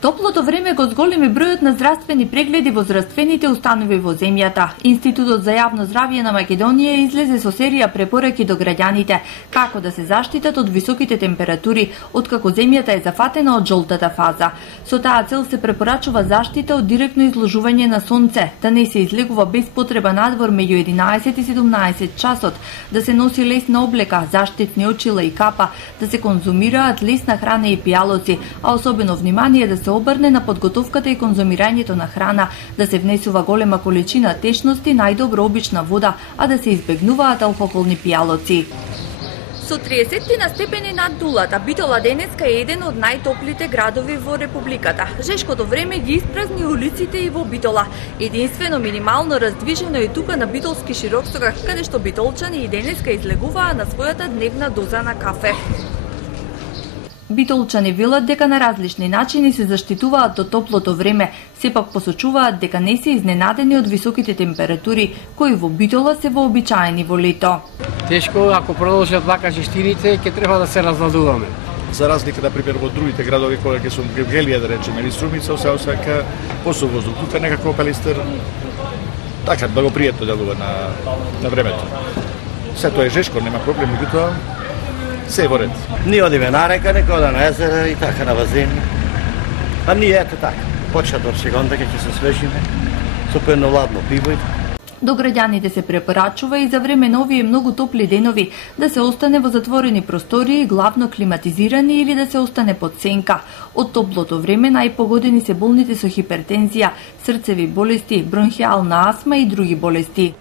Топлото време го зголеми бројот на здравствени прегледи во здравствените установи во земјата. Институтот за јавно здравје на Македонија излезе со серија препораки до граѓаните како да се заштитат од високите температури откако земјата е зафатена од жолтата фаза. Со таа цел се препорачува заштита од директно изложување на сонце, да не се излегува без потреба надвор меѓу 11 и 17 часот, да се носи лесна облека, заштитни очила и капа, да се конзумираат лесна храна и пијалоци, а особено внимание да се обрне на подготовката и конзумирањето на храна, да се внесува голема количина течности, најдобро обична вода, а да се избегнуваат алкохолни пијалоци. Со 30 степени над нулата, Битола денеска е еден од најтоплите градови во републиката. Жешкото време ги испразни улиците и во Битола. Единствено минимално раздвижено е тука на битолски широкстогак, каде што битолчани и денеска излегуваа на својата дневна доза на кафе. Битолчани велат дека на различни начини се заштитуваат до топлото време, сепак посочуваат дека не се изненадени од високите температури, кои во Битола се вообичаени во лето. Тешко, ако продолжат вака жестините, ќе треба да се разладуваме. За разлика, например, во другите градови, кога ќе сум Гевгелија, да речеме, или Струмица, се осака посов воздух. Тука некако Пелистер, така, многу пријатно делува на времето. Се тоа е жешко, нема проблем, меѓутоа се е во ред. Ние одиме на река, нека ода на езера и така на базени. А ние ето така, почнат од секунда ќе се свежиме, со пено ладно пиво и така. До граѓаните се препорачува и за време на овие многу топли денови да се остане во затворени простории, главно климатизирани, или да се остане под сенка. Од топлото време најпогодени се болните со хипертензија, срцеви болести, бронхиална астма и други болести.